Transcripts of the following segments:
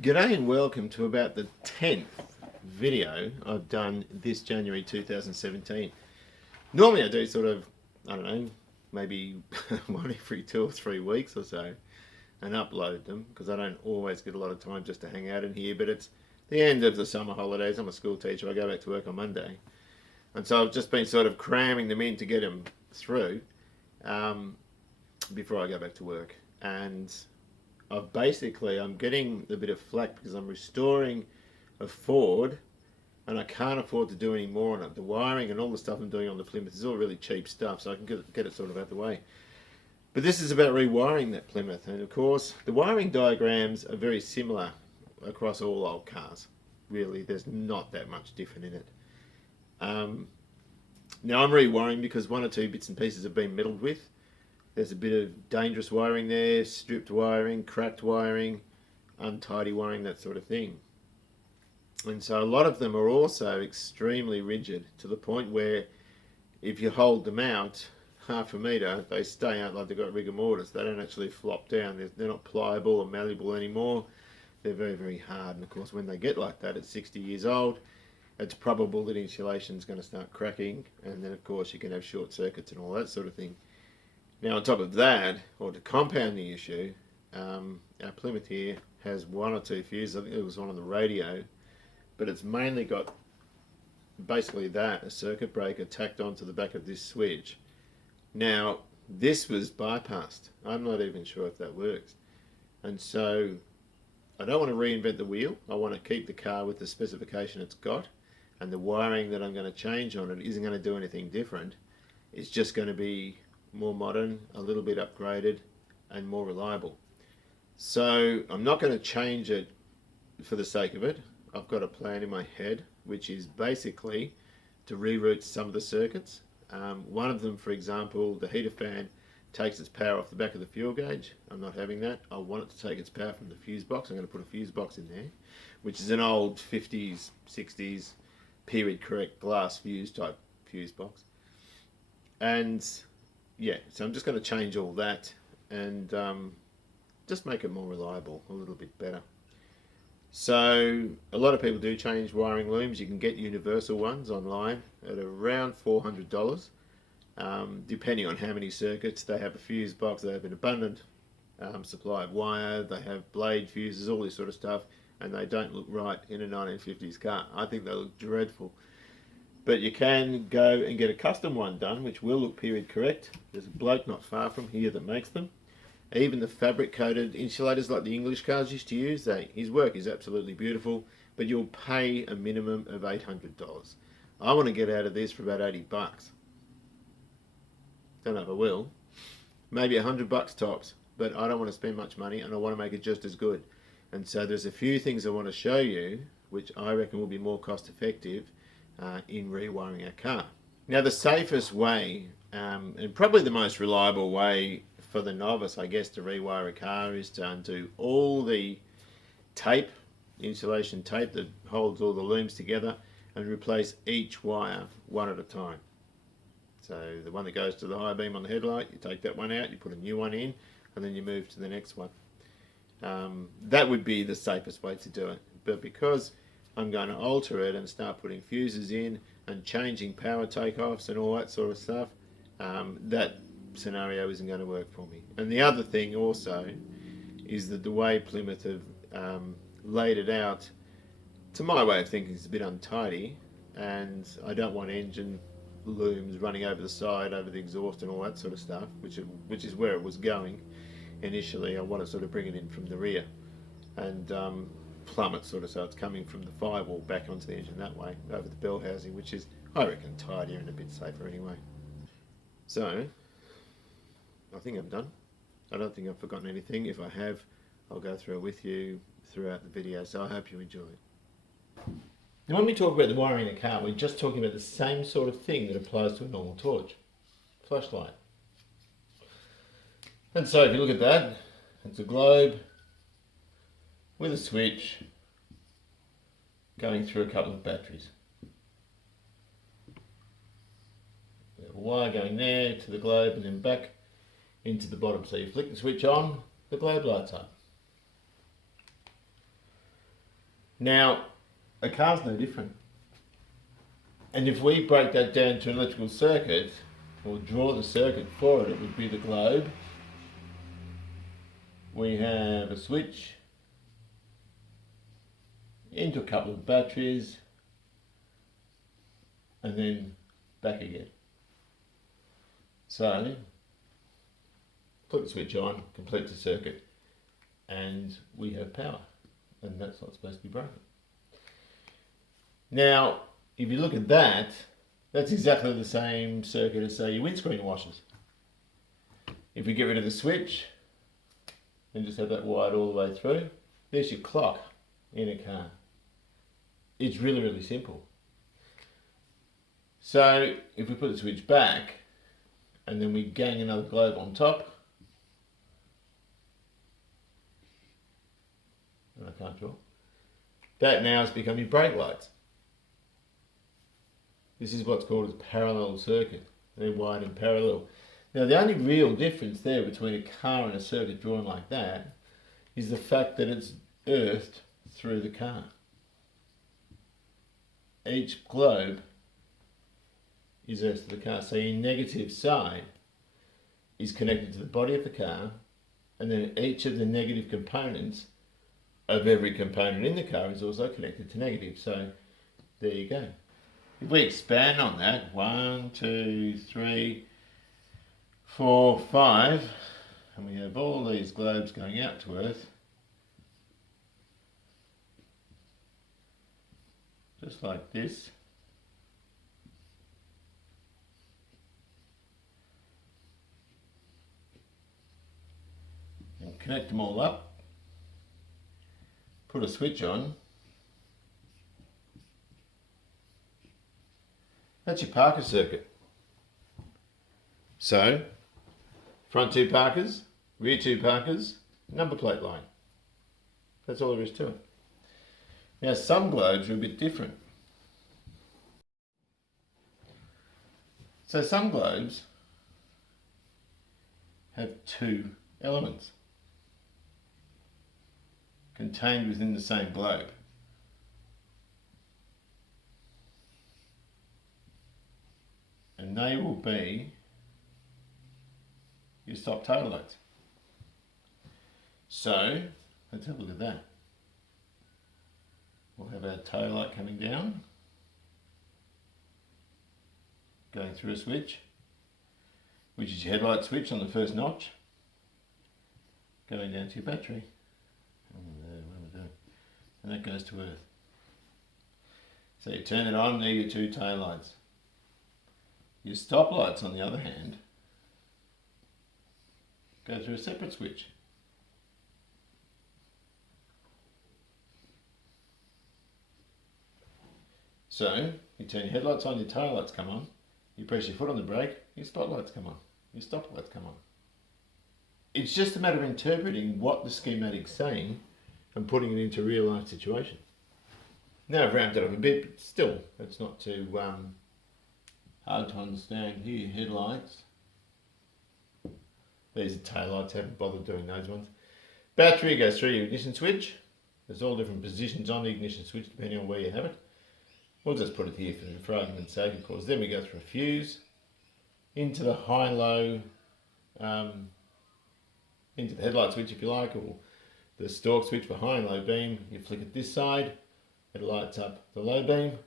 G'day and welcome to about the 10th video I've done this January 2017. Normally I do sort of, I don't know, maybe one every 2 or 3 weeks or so and upload them because I don't always get a lot of time just to hang out in here, but it's the end of the summer holidays. I'm a school teacher, I go back to work on Monday, and so I've just been sort of cramming them in to get them through before I go back to work. And I'm getting a bit of flack because I'm restoring a Ford and I can't afford to do any more on it. The wiring and all the stuff I'm doing on the Plymouth is all really cheap stuff, so I can get it sort of out of the way. But this is about rewiring that Plymouth, and of course the wiring diagrams are very similar across all old cars. Really, there's not that much different in it. Now I'm rewiring because one or two bits and pieces have been meddled with. There's a bit of dangerous wiring there, stripped wiring, cracked wiring, untidy wiring, that sort of thing. And so a lot of them are also extremely rigid to the point where if you hold them out half a metre, they stay out like they've got rigor mortis. They don't actually flop down. They're not pliable or malleable anymore. They're very, very hard. And of course, when they get like that at 60 years old, it's probable that insulation is going to start cracking. And then, of course, you can have short circuits and all that sort of thing. Now, on top of that, or to compound the issue, our Plymouth here has one or two fuses. I think there was one on the radio, but it's mainly got basically a circuit breaker tacked onto the back of this switch. Now, this was bypassed. I'm not even sure if that works. And so, I don't want to reinvent the wheel. I want to keep the car with the specification it's got, and the wiring that I'm going to change on it isn't going to do anything different. It's just going to be more modern, a little bit upgraded, and more reliable. So I'm not going to change it for the sake of it. I've got a plan in my head, which is basically to reroute some of the circuits. One of them, for example, the heater fan takes its power off the back of the fuel gauge. I'm not having that. I want it to take its power from the fuse box. I'm going to put a fuse box in there, which is an old 50s, 60s, period correct glass fuse type fuse box. And yeah, so I'm just going to change all that and just make it more reliable, a little bit better. So a lot of people do change wiring looms. You can get universal ones online at around $400, depending on how many circuits. They have a fuse box, they have an abundant supply of wire, they have blade fuses, all this sort of stuff, and they don't look right in a 1950s car. I think they look dreadful. But you can go and get a custom one done, which will look period correct. There's a bloke not far from here that makes them. Even the fabric coated insulators like the English cars used to use, his work is absolutely beautiful, but you'll pay a minimum of $800. I want to get out of this for about $80. Don't know if I will. Maybe $100 tops, but I don't want to spend much money and I want to make it just as good. And so there's a few things I want to show you, which I reckon will be more cost effective in rewiring our car. Now the safest way, and probably the most reliable way for the novice, I guess, to rewire a car is to undo all the tape, insulation tape that holds all the looms together, and replace each wire one at a time. So the one that goes to the high beam on the headlight, you take that one out, you put a new one in, and then you move to the next one. That would be the safest way to do it. But because I'm going to alter it and start putting fuses in and changing power takeoffs and all that sort of stuff, that scenario isn't going to work for me. And the other thing also is that the way Plymouth have laid it out, to my way of thinking, is a bit untidy, and I don't want engine looms running over the side, over the exhaust and all that sort of stuff, which is where it was going initially. I want to sort of bring it in from the rear and plumb it sort of so it's coming from the firewall back onto the engine that way, over the bell housing, which is, I reckon, tidier and a bit safer anyway. So, I think I'm done. I don't think I've forgotten anything. If I have, I'll go through it with you throughout the video, so I hope you enjoy it. Now when we talk about the wiring in a car, we're just talking about the same sort of thing that applies to a normal torch. Flashlight. And so if you look at that, it's a globe with a switch going through a couple of batteries. We have a wire going there to the globe and then back into the bottom. So you flick the switch on, the globe lights up. Now, a car's no different. And if we break that down to an electrical circuit, or draw the circuit for it, it would be the globe. We have a switch into a couple of batteries, and then back again. So, put the switch on, complete the circuit, and we have power, and that's not supposed to be broken. Now, if you look at that, that's exactly the same circuit as, say, your windscreen washers. If we get rid of the switch and just have that wired all the way through, there's your clock in a car. It's really, really simple. So if we put the switch back and then we gang another globe on top, and I can't draw, that now has become your brake lights. This is what's called a parallel circuit. They're wired in parallel. Now the only real difference there between a car and a circuit drawn like that is the fact that it's earthed through the car. Each globe is earthed to the car. So your negative side is connected to the body of the car, and then each of the negative components of every component in the car is also connected to negative. So there you go. If we expand on that, 1, 2, 3, 4, 5, and we have all these globes going out to Earth, just like this. And connect them all up, put a switch on. That's your Parker circuit. So, front 2 Parkers, rear 2 Parkers, number plate line. That's all there is to it. Now some globes are a bit different. So some globes have 2 elements contained within the same globe. And they will be your stop tail lights. So, let's have a look at that. We'll have our tail light coming down, going through a switch, which is your headlight switch on the first notch, going down to your battery, and that goes to Earth. So you turn it on, there are your 2 tail lights. Your stop lights, on the other hand, go through a separate switch. So, you turn your headlights on, your tail lights come on, you press your foot on the brake, your spotlights come on, your stop lights come on. It's just a matter of interpreting what the schematic's saying and putting it into a real life situation. Now I've ramped it up a bit, but still, it's not too hard to understand. Here, your headlights. These are taillights, haven't bothered doing those ones. Battery goes through your ignition switch. There's all different positions on the ignition switch depending on where you have it. We'll just put it here for argument's sake, of course. Then we go through a fuse into the high-low, into the headlight switch if you like, or the stalk switch for high and low beam. You flick it this side, it lights up the low beam.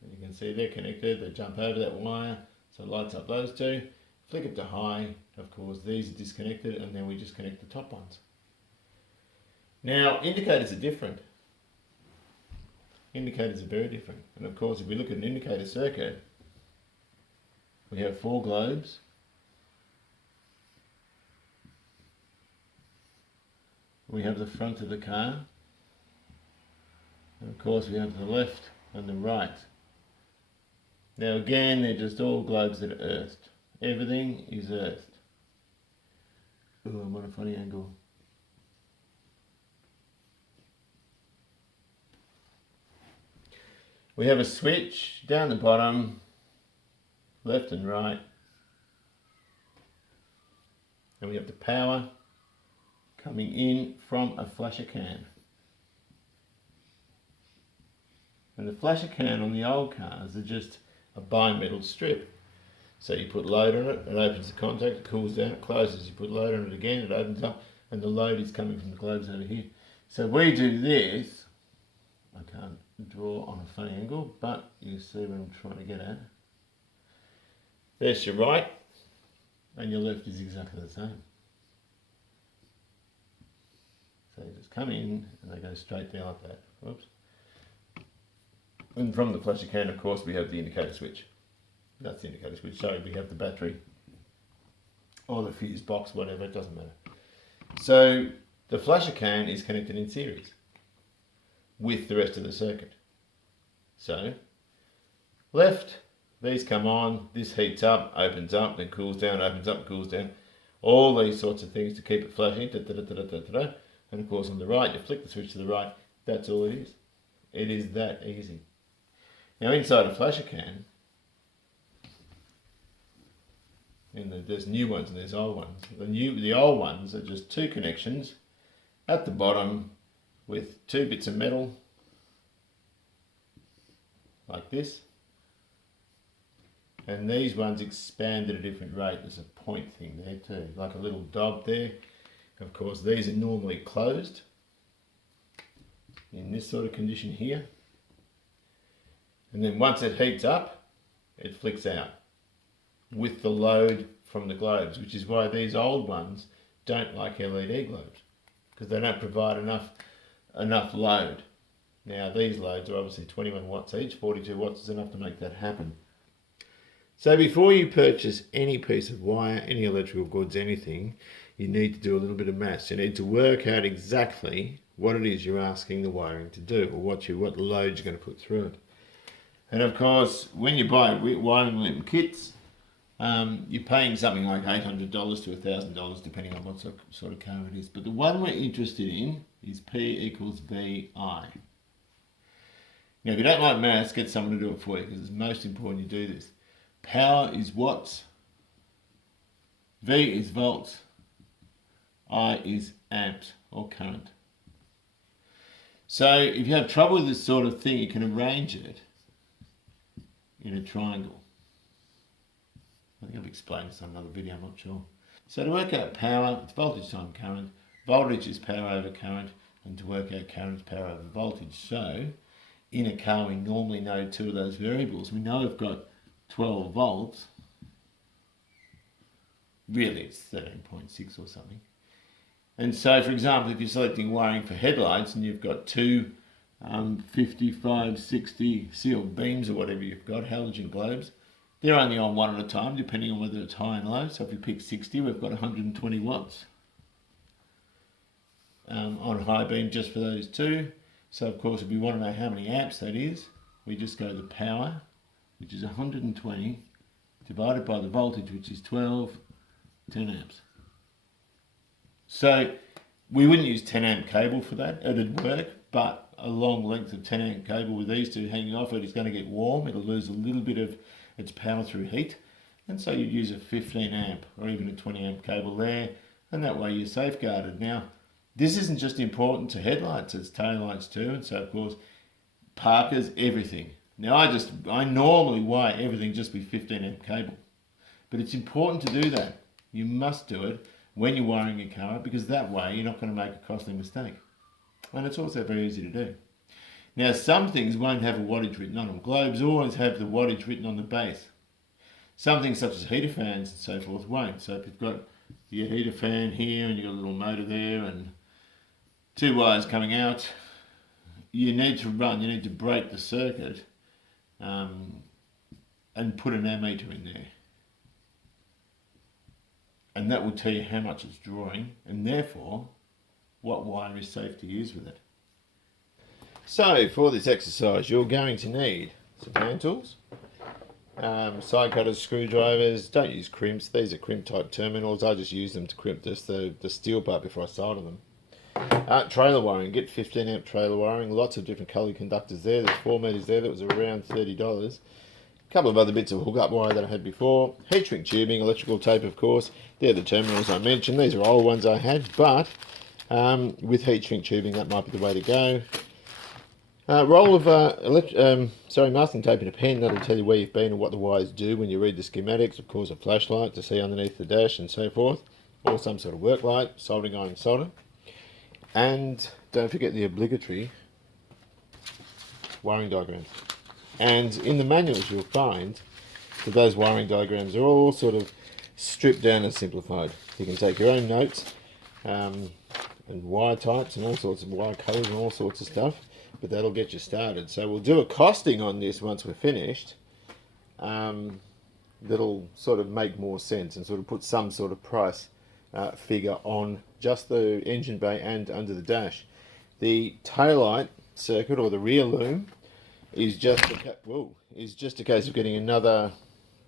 And you can see they're connected, they jump over that wire, so it lights up those 2. Flick it to high, of course these are disconnected, and then we just connect the top ones. Now indicators are different. Indicators are very different, and of course if we look at an indicator circuit, we have 4 globes. We have the front of the car, and of course we have the left and the right. Now again, they're just all globes that are earthed. Everything is earthed. Oh, I'm on a funny angle. We have a switch down the bottom, left and right. And we have the power coming in from a flasher can. And the flasher can on the old cars are just a bimetal strip. So you put load on it, it opens the contact, it cools down, it closes. You put load on it again, it opens up, and the load is coming from the globes over here. So we do this. I can't draw on a funny angle, but you see what I'm trying to get at. There's your right, and your left is exactly the same. So you just come in, and they go straight down like that. Whoops. And from the flasher can, of course, we have the indicator switch. That's the indicator switch. Sorry, we have the battery or the fuse box, whatever, it doesn't matter. So the flasher can is connected in series with the rest of the circuit. So left, these come on, this heats up, opens up, then cools down, opens up, cools down. All these sorts of things to keep it flashing. And of course on the right, you flick the switch to the right. That's all it is. It is that easy. Now inside a flasher can, there's new ones and there's old ones. The old ones are just two connections at the bottom with two bits of metal like this. And these ones expand at a different rate. There's a point thing there too, like a little dot there. Of course, these are normally closed in this sort of condition here. And then once it heats up, it flicks out with the load from the globes, which is why these old ones don't like LED globes, because they don't provide enough load. Now these loads are obviously 21 watts each, 42 watts is enough to make that happen. So before you purchase any piece of wire, any electrical goods, anything, you need to do a little bit of maths. You need to work out exactly what it is you're asking the wiring to do, or what load you're going to put through it. And of course, when you buy wiring loom kits, you're paying something like $800 to $1,000 depending on what sort of car it is. But the one we're interested in is P equals VI. Now if you don't like maths, get someone to do it for you, because it's most important you do this. Power is watts, V is volts, I is amps or current. So if you have trouble with this sort of thing, you can arrange it in a triangle. I think I've explained this on another video, I'm not sure. So to work out power, it's voltage times current. Voltage is power over current, and to work out current is power over voltage. So in a car, we normally know two of those variables. We know we've got 12 volts. Really, it's 13.6 or something. And so, for example, if you're selecting wiring for headlights and you've got two 55, 60 sealed beams or whatever you've got, halogen globes, they're only on one at a time, depending on whether it's high and low. So if we pick 60, we've got 120 watts on high beam just for those two. So of course, if we want to know how many amps that is, we just go to the power, which is 120, divided by the voltage, which is 12, 10 amps. So we wouldn't use 10 amp cable for that. It'd work, but a long length of 10 amp cable with these two hanging off it is going to get warm. It'll lose a little bit of its power through heat. And so you'd use a 15 amp or even a 20 amp cable there, and that way you're safeguarded. Now, this isn't just important to headlights, it's taillights too, and so of course, parkers, everything. Now I normally wire everything just with 15 amp cable, but it's important to do that. You must do it when you're wiring your car up, because that way you're not going to make a costly mistake. And it's also very easy to do. Now some things won't have a wattage written on them. Globes always have the wattage written on the base. Some things such as heater fans and so forth won't. So if you've got your heater fan here and you've got a little motor there and two wires coming out, you need to break the circuit and put an ammeter in there. And that will tell you how much it's drawing and therefore what wire is safe to use with it. So for this exercise you're going to need some hand tools, side cutters, screwdrivers. Don't use crimps, these are crimp type terminals. I just use them to crimp just the steel part before I solder them. Trailer wiring, get 15 amp trailer wiring, lots of different coloured conductors there. There's 4 meters there, that was around $30. A couple of other bits of hookup wire that I had before. Heat shrink tubing, electrical tape of course. They're the terminals I mentioned. These are old ones I had, but with heat shrink tubing that might be the way to go. Roll of masking tape and a pen. That'll tell you where you've been and what the wires do when you read the schematics. Of course, a flashlight to see underneath the dash and so forth, or some sort of work light, soldering iron solder. And don't forget the obligatory wiring diagrams. And in the manuals you'll find that those wiring diagrams are all sort of stripped down and simplified. You can take your own notes and wire types and all sorts of wire colours and all sorts of stuff, but that'll get you started. So we'll do a costing on this once we're finished, that'll sort of make more sense and sort of put some sort of price figure on just the engine bay and under the dash. The taillight circuit or the rear loom is just a case of getting another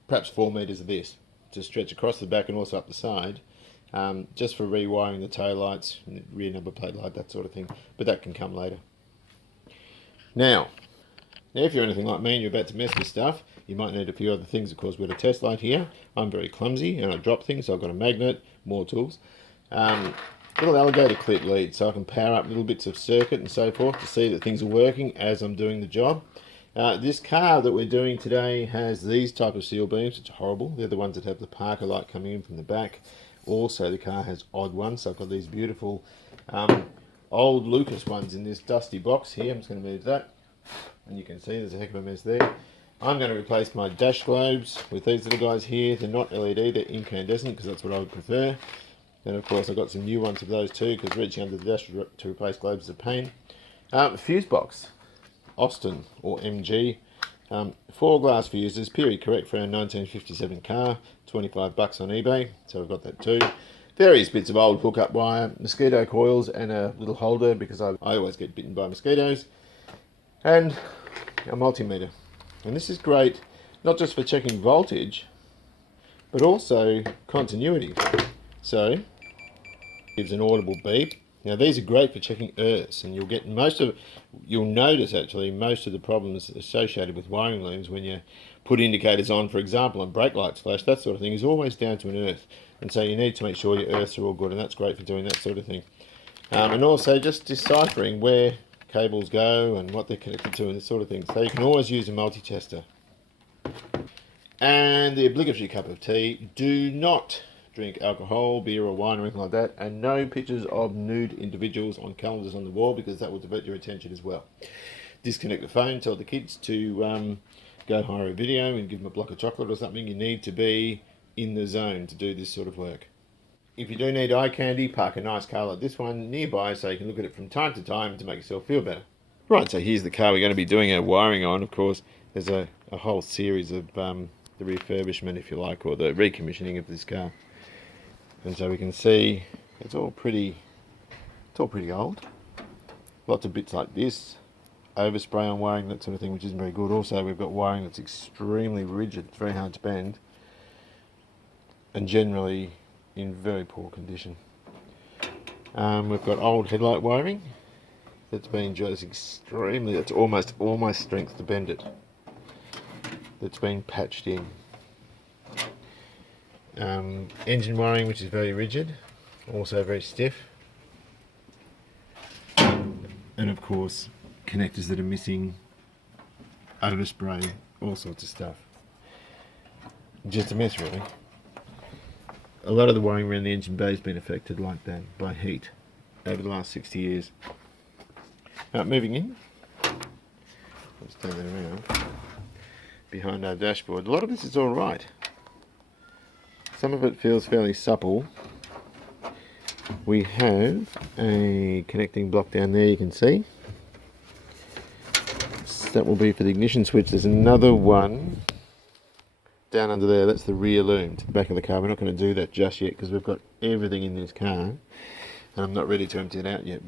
perhaps 4 meters of this to stretch across the back and also up the side, just for rewiring the taillights, rear number plate light, that sort of thing, but that can come later. Now if you're anything like me and you're about to mess with stuff, you might need a few other things. Of course, we've got a test light here. I'm very clumsy and I drop things, so I've got a magnet, more tools. Little alligator clip lead, so I can power up little bits of circuit and so forth to see that things are working as I'm doing the job. This car that we're doing today has these type of seal beams, which are horrible. They're the ones that have the Parker light coming in from the back. Also, the car has odd ones, so I've got these beautiful old Lucas ones in this dusty box here. I'm just going to move that, and you can see there's a heck of a mess there. I'm going to replace my dash globes with these little guys here. They're not LED, they're incandescent, because that's what I would prefer. And of course I've got some new ones of those too, because reaching under the dash to replace globes is a pain. Fuse box, Austin or MG, 4 glass fuses, period correct for our 1957 car, $25 on eBay, so I've got that too. Various bits of old hookup wire, mosquito coils and a little holder because I always get bitten by mosquitoes, and a multimeter. And this is great not just for checking voltage but also continuity. So gives an audible beep. Now these are great for checking earths, and you'll notice actually most of the problems associated with wiring looms when you put indicators on, for example, and brake lights flash, that sort of thing, is always down to an earth. And so you need to make sure your earths are all good, and that's great for doing that sort of thing. And also just deciphering where cables go and what they're connected to and this sort of thing. So you can always use a multi-tester. And the obligatory cup of tea. Do not drink alcohol, beer or wine or anything like that, and no pictures of nude individuals on calendars on the wall, because that will divert your attention as well. Disconnect the phone, tell the kids to go hire a video and give them a block of chocolate or something. You need to be in the zone to do this sort of work. If you do need eye candy, park a nice car like this one nearby so you can look at it from time to time to make yourself feel better. Right, so here's the car we're going to be doing our wiring on. Of course, there's a whole series of the refurbishment, if you like, or the recommissioning of this car. And so we can see it's all pretty old. Lots of bits like this, overspray on wiring, that sort of thing, which isn't very good. Also, we've got wiring that's extremely rigid, it's very hard to bend, and generally in very poor condition. We've got old headlight wiring that's been just extremely, it's almost strength to bend it, that's been patched in. Engine wiring, which is very rigid, also very stiff, and of course connectors that are missing, overspray, all sorts of stuff. Just a mess really. A lot of the wiring around the engine bay has been affected like that by heat over the last 60 years. Moving in, let's turn that around, behind our dashboard. A lot of this is alright. Some of it feels fairly supple. We have a connecting block down there, you can see. So that will be for the ignition switch. There's another one down under there, that's the rear loom to the back of the car. We're not going to do that just yet because we've got everything in this car and I'm not ready to empty it out yet.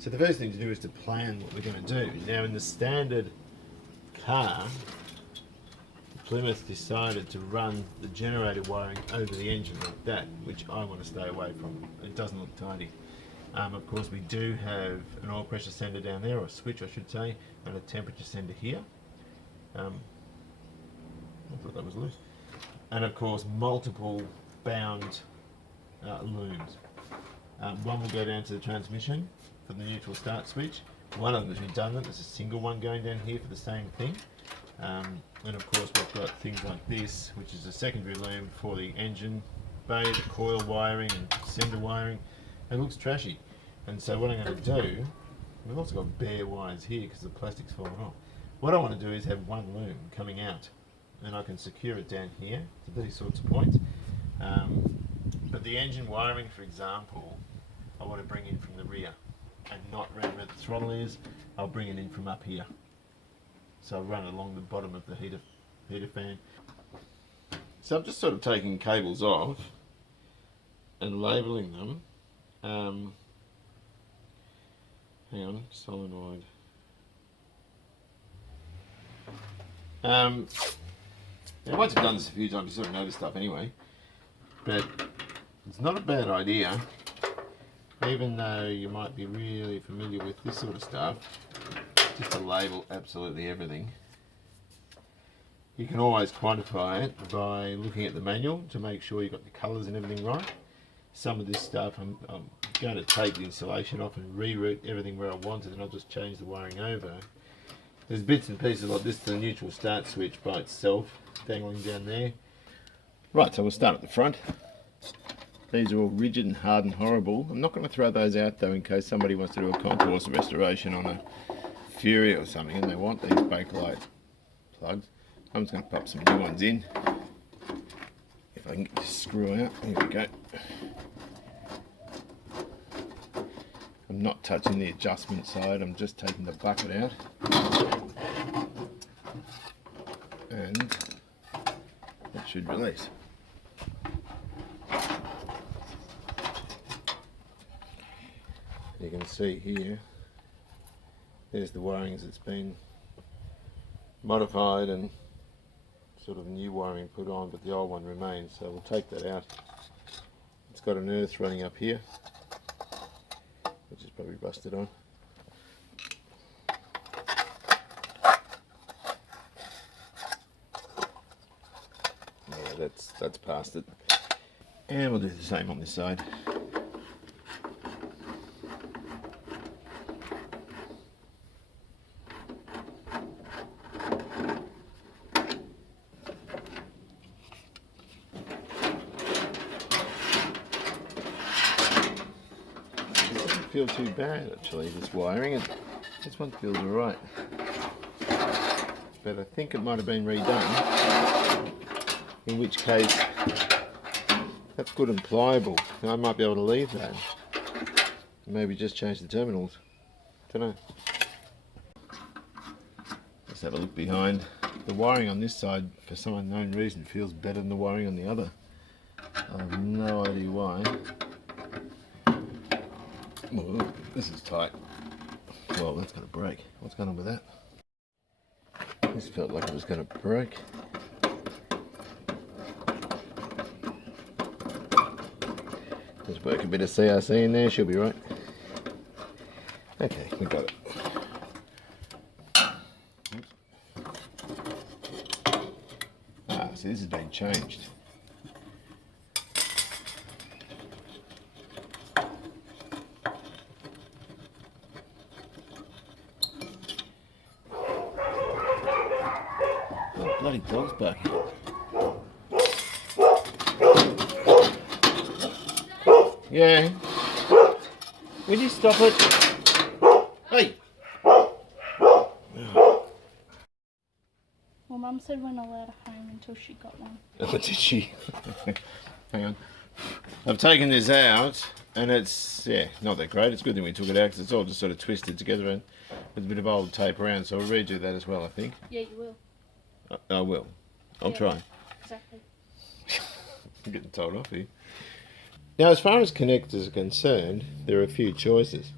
So the first thing to do is to plan what we're going to do. Now in the standard car, Plymouth decided to run the generator wiring over the engine like that, which I want to stay away from. It doesn't look tidy. Of course we do have an oil pressure sender down there, or a switch I should say, and a temperature sender here. I thought that was loose. And of course multiple bound looms. One will go down to the transmission for the neutral start switch, One of them is redundant, there's a single one going down here for the same thing. And of course we've got things like this, which is a secondary loom for the engine bay, the coil wiring and sender wiring. It looks trashy. And so what I'm going to do, we've also got bare wires here because the plastic's fallen off. What I want to do is have one loom coming out, and I can secure it down here to these sorts of points. But the engine wiring, for example, I want to bring in from the rear and not around where the throttle is. I'll bring it in from up here. So I'll run it along the bottom of the heater fan. So I'm just sort of taking cables off and labelling them. Hang on, solenoid. Now once you've done this a few times, you sort of notice stuff anyway. But it's not a bad idea, even though you might be really familiar with this sort of stuff, just to label absolutely everything. You can always quantify it by looking at the manual to make sure you've got the colours and everything right. Some of this stuff I'm going to take the insulation off and reroute everything where I want it, and I'll just change the wiring over. There's bits and pieces like this to the neutral start switch by itself dangling down there. Right, so we'll start at the front. These are all rigid and hard and horrible. I'm not going to throw those out though in case somebody wants to do a contours restoration on a Fury or something and they want these Bakelite plugs. I'm just going to pop some new ones in. If I can get this screw out, here we go. I'm not touching the adjustment side, I'm just taking the bucket out. And that should release. You can see here, there's the wiring as it's been modified and sort of new wiring put on, but the old one remains, so we'll take that out. It's got an earth running up here, which is probably busted on. Yeah, that's past it. And we'll do the same on this side. Feel too bad actually, this wiring, and this one feels alright, but I think it might have been redone, in which case that's good and pliable. I might be able to leave that, maybe just change the terminals, don't know. Let's have a look behind. The wiring on this side for some unknown reason feels better than the wiring on the other. I have no idea why. Oh, this is tight. Well, that's going to break. What's going on with that? This felt like it was going to break. Just work a bit of CRC in there, she'll be right. Okay, we got it. Ah, see, this has been changed. Bloody dog's barking. Yeah. Will you stop it? Hey! Well, Mum said we're not allowed her home until she got one. Oh, did she? Hang on. I've taken this out, and it's, yeah, not that great. It's a good thing we took it out because it's all just sort of twisted together and there's a bit of old tape around, so I'll redo that as well, I think. Yeah, you will. I will. I'll try. Exactly. I'm getting told off here. Now, as far as connectors are concerned, there are a few choices.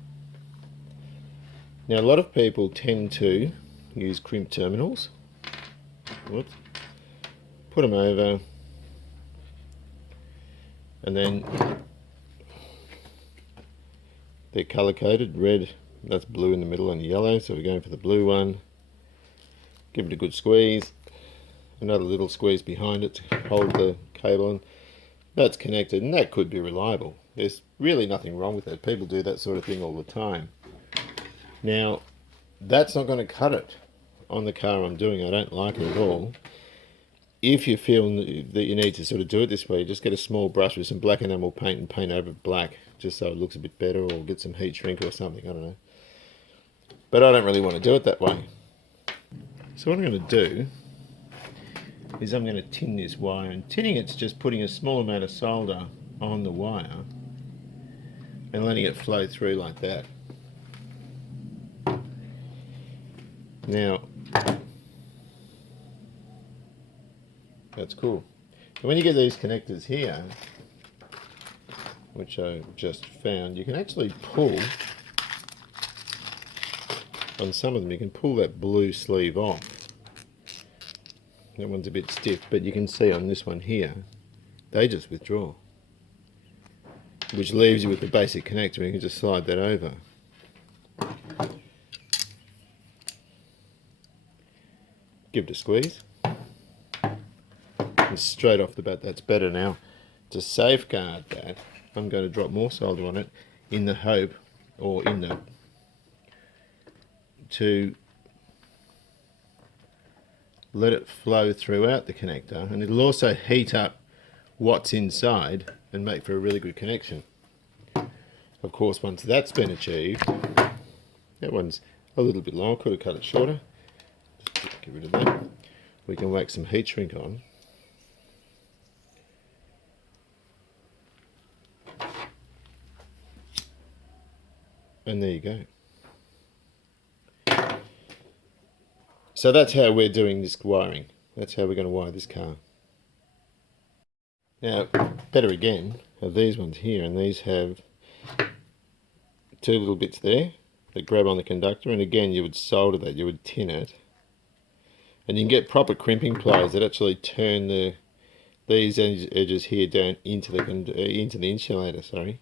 Now, a lot of people tend to use crimp terminals. Whoops. Put them over, and then they're colour coded. Red, that's blue in the middle, and yellow. So we're going for the blue one. Give it a good squeeze. Another little squeeze behind it to hold the cable on. That's connected, and that could be reliable. There's really nothing wrong with it. People do that sort of thing all the time. Now, that's not going to cut it on the car I'm doing. I don't like it at all. If you feel that you need to sort of do it this way, just get a small brush with some black enamel paint and paint over black, just so it looks a bit better, or get some heat shrink or something, I don't know. But I don't really want to do it that way. So what I'm going to do is I'm going to tin this wire, and tinning it's just putting a small amount of solder on the wire and letting it flow through like that. Now, that's cool. And when you get these connectors here, which I just found, you can actually pull, on some of them you can pull that blue sleeve off. That one's a bit stiff, but you can see on this one here, they just withdraw. Which leaves you with the basic connector, and you can just slide that over. Give it a squeeze. And straight off the bat, that's better. Now, to safeguard that, I'm going to drop more solder on it in the hope, or in the, to let it flow throughout the connector, and it'll also heat up what's inside and make for a really good connection. Of course, once that's been achieved, that one's a little bit long, could have cut it shorter. Just get rid of that. We can whack some heat shrink on. And there you go. So that's how we're doing this wiring. That's how we're going to wire this car. Now, better again are these ones here, and these have two little bits there that grab on the conductor, and again you would solder that, you would tin it. And you can get proper crimping pliers that actually turn these edges here down into the insulator, sorry,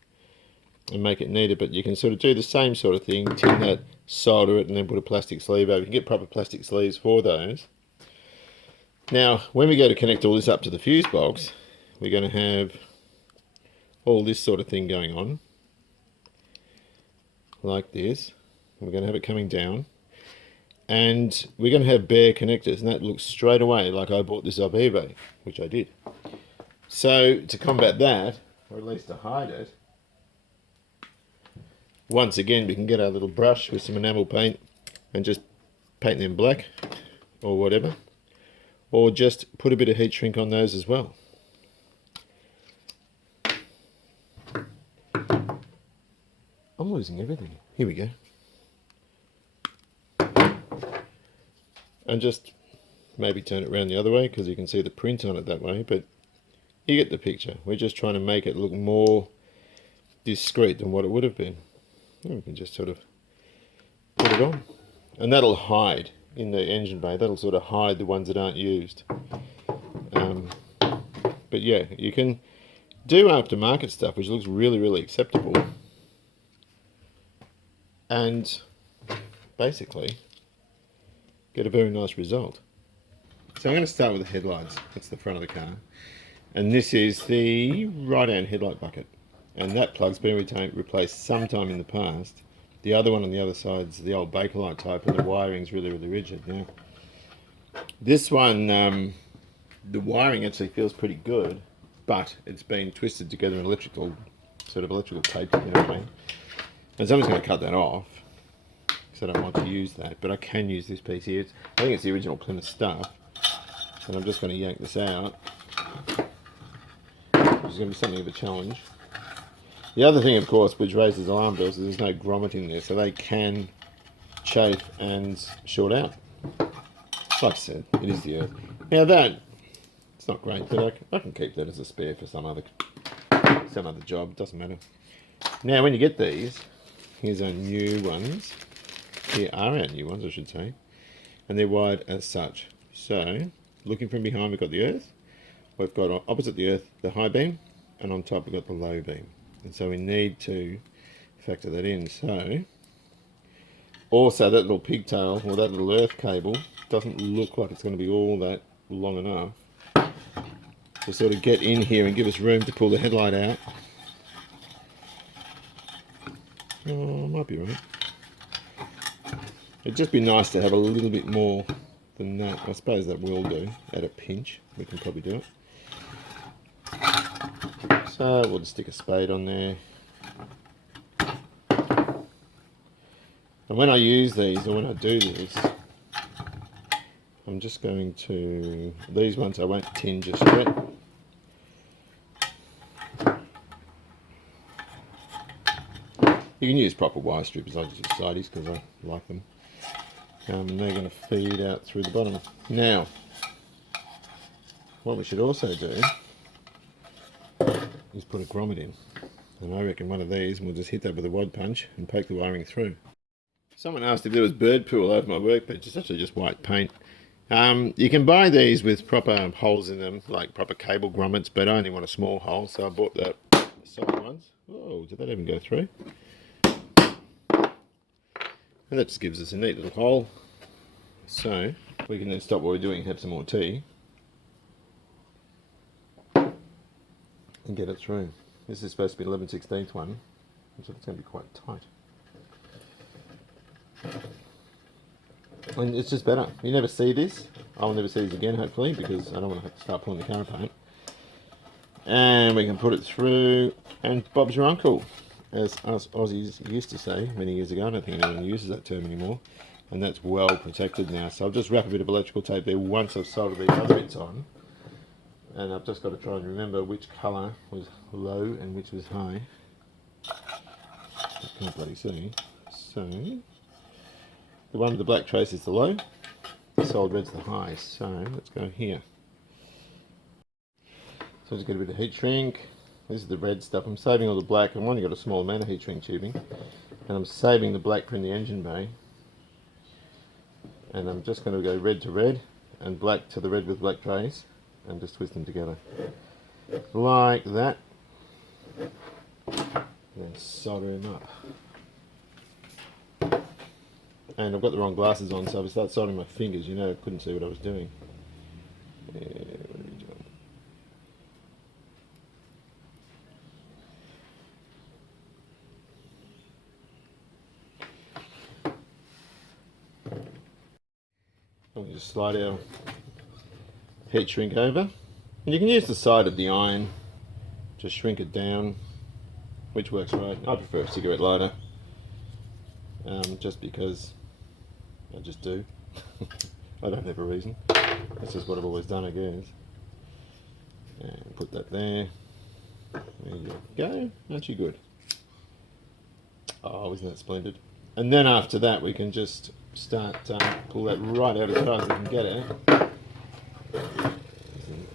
and make it neater. But you can sort of do the same sort of thing, tin that, solder it, and then put a plastic sleeve over. You can get proper plastic sleeves for those. Now, when we go to connect all this up to the fuse box, we're going to have all this sort of thing going on, like this. We're going to have it coming down, and we're going to have bare connectors, and that looks straight away like I bought this off eBay, which I did. So to combat that, or at least to hide it, once again we can get our little brush with some enamel paint and just paint them black or whatever, or just put a bit of heat shrink on those as well. I'm losing everything. Here we go. And just maybe turn it around the other way because you can see the print on it that way, but you get the picture. We're just trying to make it look more discreet than what it would have been. And we can just sort of put it on, and that'll hide in the engine bay. That'll sort of hide the ones that aren't used. But yeah, you can do aftermarket stuff which looks really, really acceptable, and basically get a very nice result. So I'm going to start with the headlights. That's the front of the car, and this is the right-hand headlight bucket, and that plug's been replaced sometime in the past. The other one on the other side is the old Bakelite type, and the wiring's really, really rigid. Now, this one, the wiring actually feels pretty good, but it's been twisted together in electrical tape, you know what I mean? And so I'm just going to cut that off, because I don't want to use that, but I can use this piece here. I think it's the original Plymouth stuff, and I'm just going to yank this out, which is going to be something of a challenge. The other thing, of course, which raises alarm bells, is there's no grommet in there, so they can chafe and short out. Like I said, it is the earth. Now that, it's not great, but I can keep that as a spare for some other job, doesn't matter. Now when you get these, here's our new ones. Here are our new ones, I should say, and they're wired as such. So, looking from behind, we've got the earth, we've got opposite the earth the high beam, and on top we've got the low beam. And so we need to factor that in. So, also that little pigtail, or that little earth cable, doesn't look like it's going to be all that long enough to sort of get in here and give us room to pull the headlight out. Oh, might be right. It'd just be nice to have a little bit more than that. I suppose that will do at a pinch. We can probably do it. So we'll just stick a spade on there. And when I use these, or when I do this, I'm just going to, these ones I won't tin just yet. You can use proper wire strippers, I just use sideys because I like them. And they're going to feed out through the bottom. Now, what we should also do is put a grommet in. And I reckon one of these, and we'll just hit that with a wad punch and poke the wiring through. Someone asked if there was bird poo all over my workbench. It's actually just white paint. You can buy these with proper holes in them, like proper cable grommets, but I only want a small hole, so I bought the solid ones. Oh, did that even go through? And that just gives us a neat little hole. So we can then stop what we're doing and have some more tea. And get it through. This is supposed to be 11/16 one, so it's going to be quite tight. And it's just better. You never see this. I'll never see this again, hopefully, because I don't want to have to start pulling the car apart. And we can put it through, and Bob's your uncle, as us Aussies used to say many years ago. I don't think anyone uses that term anymore. And that's well protected now. So I'll just wrap a bit of electrical tape there once I've soldered these other bits on. And I've just got to try and remember which colour was low and which was high. I can't bloody see. So the one with the black trace is the low, the solid red's the high. So let's go here. So just get a bit of heat shrink. This is the red stuff. I'm saving all the black. I've only got a small amount of heat shrink tubing. And I'm saving the black from the engine bay. And I'm just going to go red to red and black to the red with black trace and just twist them together. Like that. And then solder them up. And I've got the wrong glasses on, so if I start soldering my fingers, you know I couldn't see what I was doing. Yeah, what are we doing? We'll just slide our heat shrink over. And you can use the side of the iron to shrink it down, which works right. I prefer a cigarette lighter, just because I just do. I don't have a reason. That's just what I've always done, I guess. And put that there. There you go. Aren't you good? Oh, isn't that splendid? And then after that, we can just start pull that right out as far as I can get it.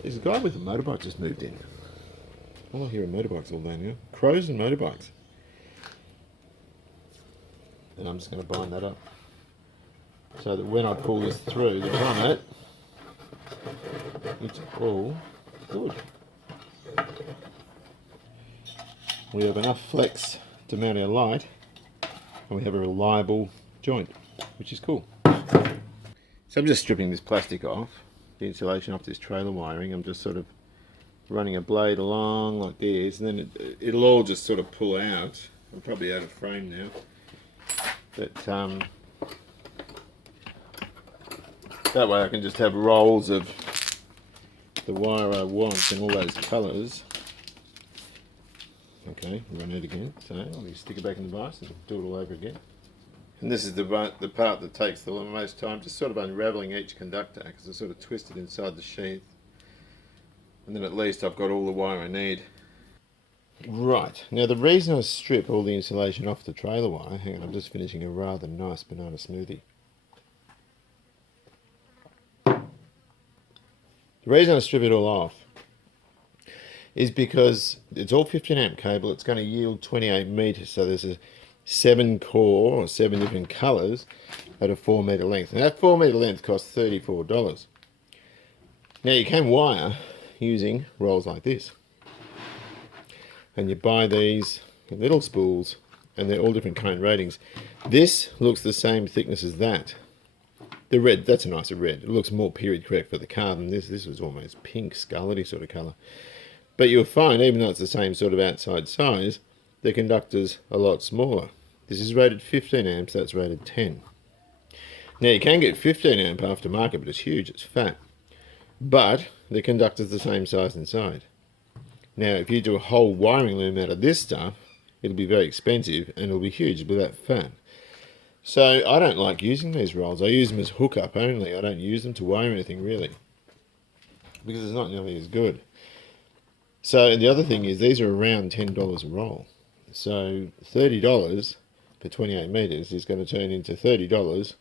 There's a guy with a motorbike just moved in. All I hear are motorbikes all day now. Crows and motorbikes. And I'm just going to bind that up, so that when I pull this through the grommet, it's all good. We have enough flex to mount our light, and we have a reliable joint, which is cool. So I'm just stripping this plastic off, the insulation off this trailer wiring. I'm just sort of running a blade along like this, and then it'll all just sort of pull out. I'm probably out of frame now, but that way I can just have rolls of the wire I want in all those colours. Okay, run it again. So I'll just stick it back in the vise and do it all over again. And this is the part that takes the most time, just sort of unravelling each conductor, because it's sort of twisted inside the sheath. And then at least I've got all the wire I need. Right, now the reason I strip all the insulation off the trailer wire, hang on, I'm just finishing a rather nice banana smoothie. The reason I strip it all off is because it's all 15 amp cable. It's going to yield 28 meters, so there's a 7 core or 7 different colors at a 4 meter length. And that 4 meter length costs $34. Now you can wire using rolls like this, and you buy these little spools, and they're all different cone ratings. This looks the same thickness as that. The red, that's a nicer red. It looks more period correct for the car than this. This was almost pink, scarlety sort of colour. But you'll find, even though it's the same sort of outside size, the conductor's a lot smaller. This is rated 15 amps, that's rated 10. Now you can get 15 amp aftermarket, but it's huge, it's fat. But the conductor's the same size inside. Now if you do a whole wiring loom out of this stuff, it'll be very expensive and it'll be huge, it'll be that fat. So I don't like using these rolls. I use them as hookup only. I don't use them to wire anything really, because it's not nearly as good. So the other thing is these are around $10 a roll. So $30 for 28 meters is going to turn into $30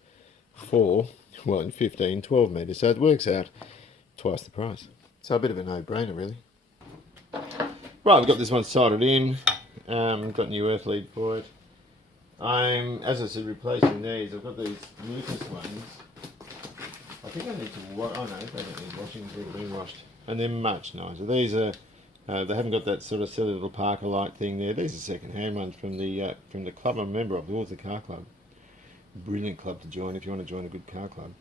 for, well, in 15, 12 meters. So it works out twice the price. So a bit of a no-brainer really. Right, we've got this one soldered in. Got a new earth lead for it. I'm, as I said, replacing these. I've got these Lucas ones. I think I need to wash. Oh no, they don't need washing. They've been washed, and they're much nicer. These are. They haven't got that sort of silly little Parker light thing there. These are second-hand ones from the club I'm a member of, the Author Car Club. Brilliant club to join if you want to join a good car club.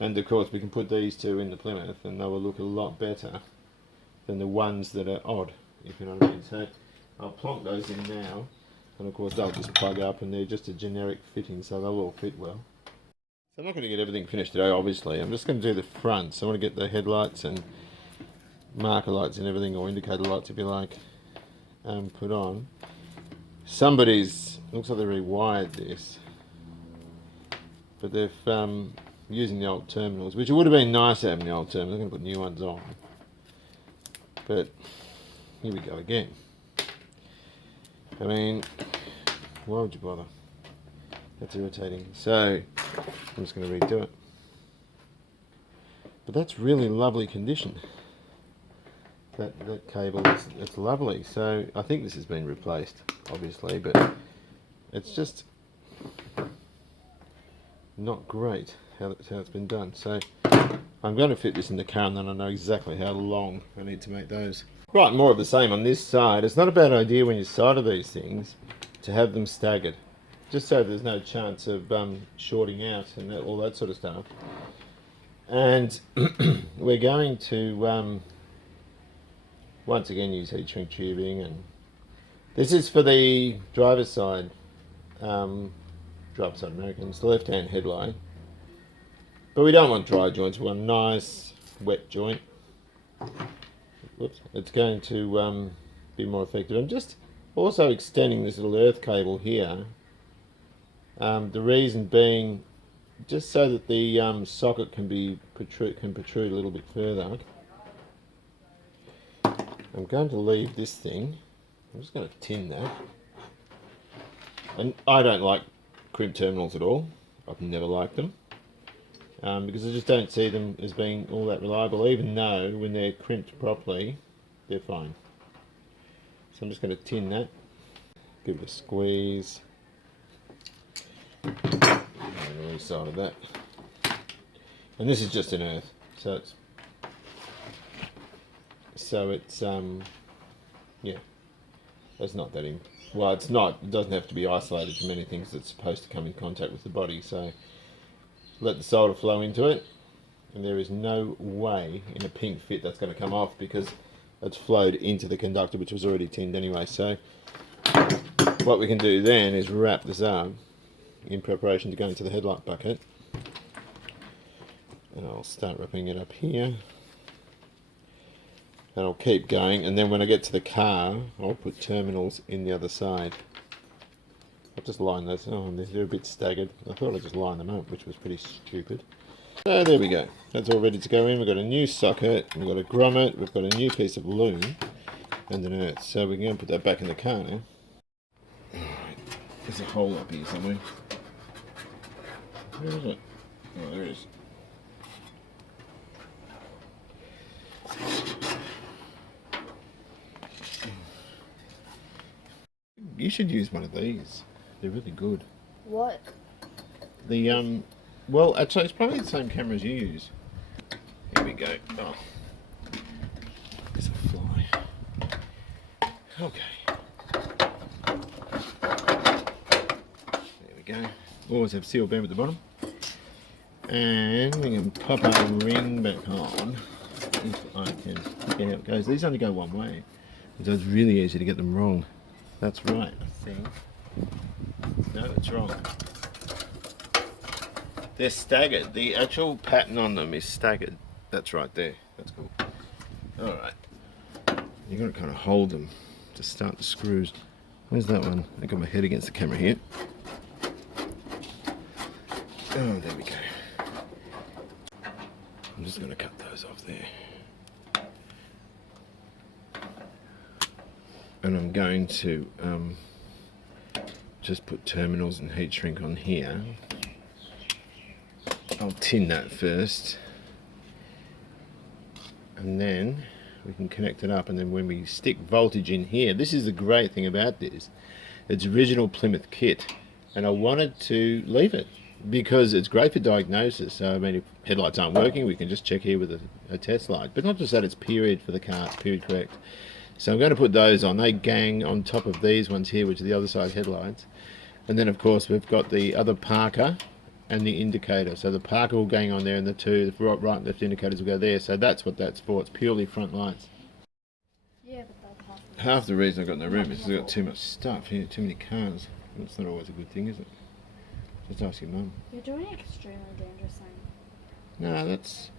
And of course, we can put these two in the Plymouth, and they will look a lot better than the ones that are odd, if you know what I mean. So I'll plonk those in now. And of course they'll just plug up and they're just a generic fitting, so they'll all fit well. So I'm not going to get everything finished today, obviously. I'm just going to do the front. So I want to get the headlights and marker lights and everything, or indicator lights if you like, put on. Somebody's, looks like they rewired this, but they've using the old terminals, which it would have been nice having the old terminals. I'm going to put new ones on. But here we go again. I mean, why would you bother? That's irritating. So I'm just going to redo it. But that's really lovely condition. That cable, it's lovely. So I think this has been replaced, obviously, but it's just not great how it's been done. So I'm going to fit this in the car, and then I know exactly how long I need to make those. Right, more of the same on this side. It's not a bad idea when you solder these things to have them staggered, just so there's no chance of shorting out and all that sort of stuff. And we're going to once again use heat shrink tubing, and this is for the driver's side, driver's side Americans, the left-hand headlight. But we don't want dry joints, we want a nice wet joint. Whoops, it's going to be more effective. I'm just also extending this little earth cable here. The reason being, just so that the socket can protrude a little bit further. I'm going to leave this thing. I'm just going to tin that. And I don't like crimp terminals at all. I've never liked them. Because I just don't see them as being all that reliable, even though when they're crimped properly, they're fine. So I'm just going to tin that, give it a squeeze, and resolder that. And this is just an earth, so it's yeah, it's not that well, it's not. It doesn't have to be isolated from anything because it's supposed to come in contact with the body. So let the solder flow into it, and there is no way in a pink fit that's going to come off because it's flowed into the conductor, which was already tinned anyway. So what we can do then is wrap this up in preparation to go into the headlight bucket, and I'll start wrapping it up here, and I'll keep going, and then when I get to the car I'll put terminals in the other side. I'll just line those. Oh, they're a bit staggered. I thought I'd just line them up, which was pretty stupid. So there we go. That's all ready to go in. We've got a new socket, we've got a grommet, we've got a new piece of loom, and an earth. So we can go and put that back in the car now. Alright, there's a hole up here somewhere. Where is it? Oh, there it is. You should use one of these. They're really good. What? The well, actually, it's probably the same camera as you use. Here we go. Oh, there's a fly. Okay. There we go. Always have seal beam at the bottom, and we can pop our ring back on if I can get how it goes. These only go one way, so it's really easy to get them wrong. That's right, I think. No, that's wrong. They're staggered. The actual pattern on them is staggered. That's right there. That's cool. Alright. You've got to kind of hold them to start the screws. Where's that one? I got my head against the camera here. Oh, there we go. I'm just going to cut those off there. And I'm going to just put terminals and heat shrink on here. I'll tin that first. And then we can connect it up, and then when we stick voltage in here, this is the great thing about this. It's original Plymouth kit, and I wanted to leave it because it's great for diagnosis. So I mean, if headlights aren't working, we can just check here with a test light. But not just that, it's period for the car, it's period correct. So I'm going to put those on. They gang on top of these ones here, which are the other side headlights. And then of course we've got the other Parker and the indicator. So the Parker will gang on there, and the two, the right and left indicators will go there. So that's what that's for. It's purely front lights. Yeah, but that's Half the reason I've got no room is I've got too much stuff here, too many cars. That's not always a good thing, is it? Just ask your mum. You're doing extremely dangerous thing. No, that's...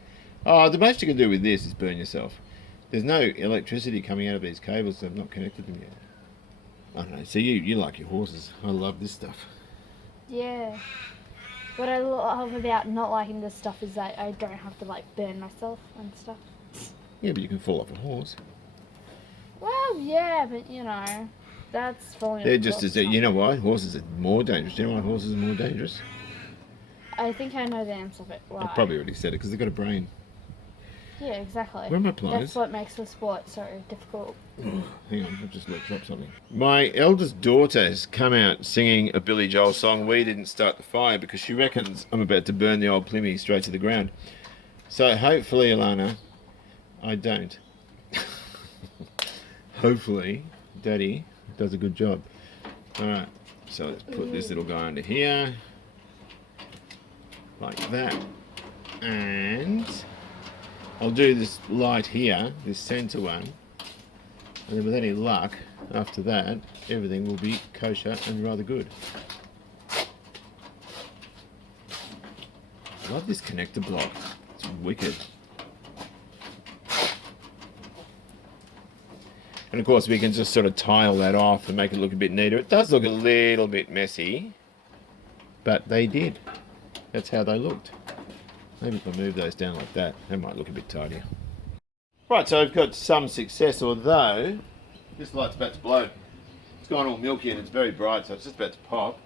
Oh, the most you can do with this is burn yourself. There's no electricity coming out of these cables, so I've not connected them yet. I don't know. So you like your horses. I love this stuff. Yeah. What I love about not liking this stuff is that I don't have to like burn myself and stuff. Yeah, but you can fall off a horse. Well, yeah, but you know, that's falling. They're just as... You know why? Horses are more dangerous. Do you know why horses are more dangerous? I think I know the answer of it. Why? I probably already said it, because they've got a brain. Yeah, exactly. Where are my pliers? That's what makes the sport so difficult. Oh, hang on, I've just let drop something. My eldest daughter has come out singing a Billy Joel song, We Didn't Start the Fire, because she reckons I'm about to burn the old Plimmy straight to the ground. So hopefully, Alana, I don't. Hopefully, Daddy does a good job. Alright, so let's put this little guy under here. Like that. And I'll do this light here, this centre one. And then with any luck, after that, everything will be kosher and rather good. I love this connector block. It's wicked. And of course we can just sort of tile that off and make it look a bit neater. It does look a little bit messy, but they did. That's how they looked. Maybe if I move those down like that, they might look a bit tidier. Right, so I've got some success, although this light's about to blow. It's gone all milky and it's very bright, so it's just about to pop.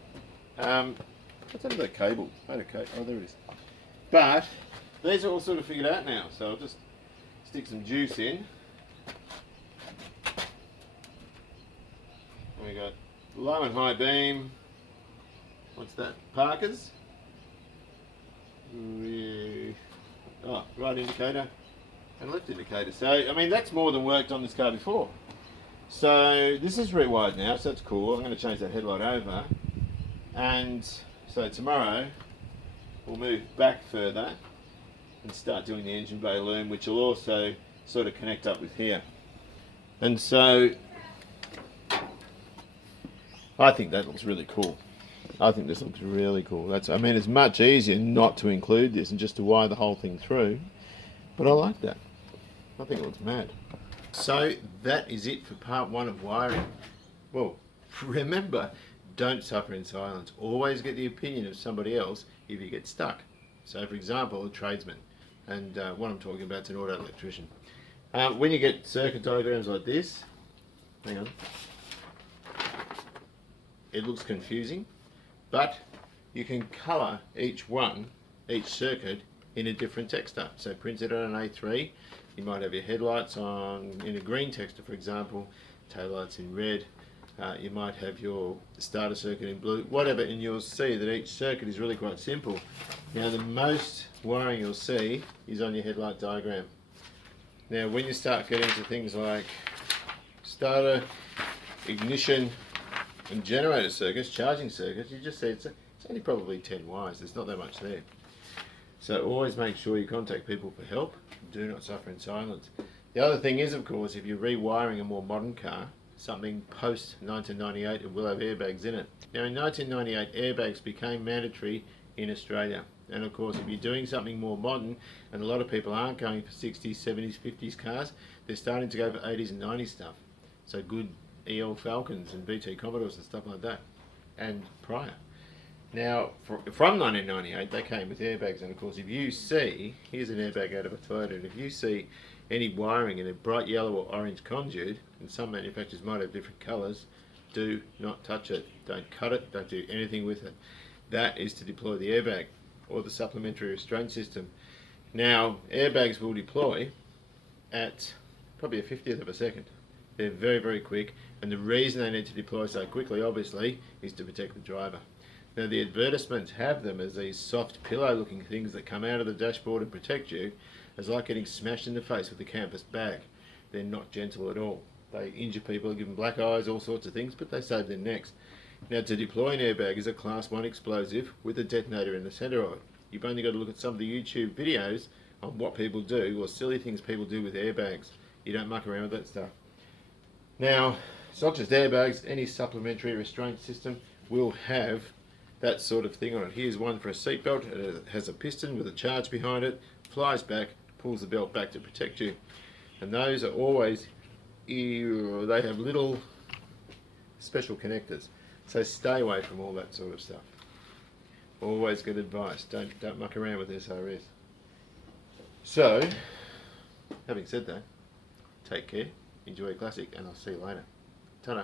What's under that cable? Oh, there it is. But these are all sort of figured out now, so I'll just stick some juice in. And we got low and high beam. What's that? Parkers. Oh, right indicator and left indicator. So, I mean, that's more than worked on this car before. So, this is rewired now, so that's cool. I'm going to change that headlight over. And so tomorrow, we'll move back further and start doing the engine bay loom, which will also sort of connect up with here. And so, I think that looks really cool. I think this looks really cool. I mean, it's much easier not to include this and just to wire the whole thing through. But I like that. I think it looks mad. So that is it for part one of wiring. Well, remember, don't suffer in silence. Always get the opinion of somebody else if you get stuck. So for example, a tradesman. And what I'm talking about is an auto electrician. When you get circuit diagrams like this, hang on, it looks confusing. But you can colour each circuit in a different texture. So print it on an A3. You might have your headlights in a green texture, for example, taillights in red. You might have your starter circuit in blue, whatever, and you'll see that each circuit is really quite simple. Now the most wiring you'll see is on your headlight diagram. Now when you start getting to things like starter, ignition, and generator circuits, charging circuits, you just see it's only probably 10 wires. There's not that much there. So always make sure you contact people for help. Do not suffer in silence. The other thing is, of course, if you're rewiring a more modern car, something post 1998, it will have airbags in it. Now in 1998, airbags became mandatory in Australia. And of course, if you're doing something more modern, and a lot of people aren't going for 60s, 70s, 50s cars, they're starting to go for 80s and 90s stuff. So good EL Falcons and BT Commodores and stuff like that, and prior. Now, from 1998, they came with airbags, and of course, if you see, here's an airbag out of a Toyota, and if you see any wiring in a bright yellow or orange conduit, and some manufacturers might have different colours, do not touch it. Don't cut it, don't do anything with it. That is to deploy the airbag or the supplementary restraint system. Now, airbags will deploy at probably a 50th of a second. They're very, very quick, and the reason they need to deploy so quickly, obviously, is to protect the driver. Now, the advertisements have them as these soft pillow-looking things that come out of the dashboard and protect you, as like getting smashed in the face with a campus bag. They're not gentle at all. They injure people, give them black eyes, all sorts of things, but they save their necks. Now, to deploy an airbag is a Class 1 explosive with a detonator in the centre of it. You've only got to look at some of the YouTube videos on what people do, or silly things people do with airbags. You don't muck around with that stuff. Now, it's not just airbags, any supplementary restraint system will have that sort of thing on it. Here's one for a seatbelt. It has a piston with a charge behind it, flies back, pulls the belt back to protect you. And those are always, they have little special connectors. So stay away from all that sort of stuff. Always good advice. Don't muck around with SRS. So, having said that, take care, enjoy your classic, and I'll see you later. Ta-da.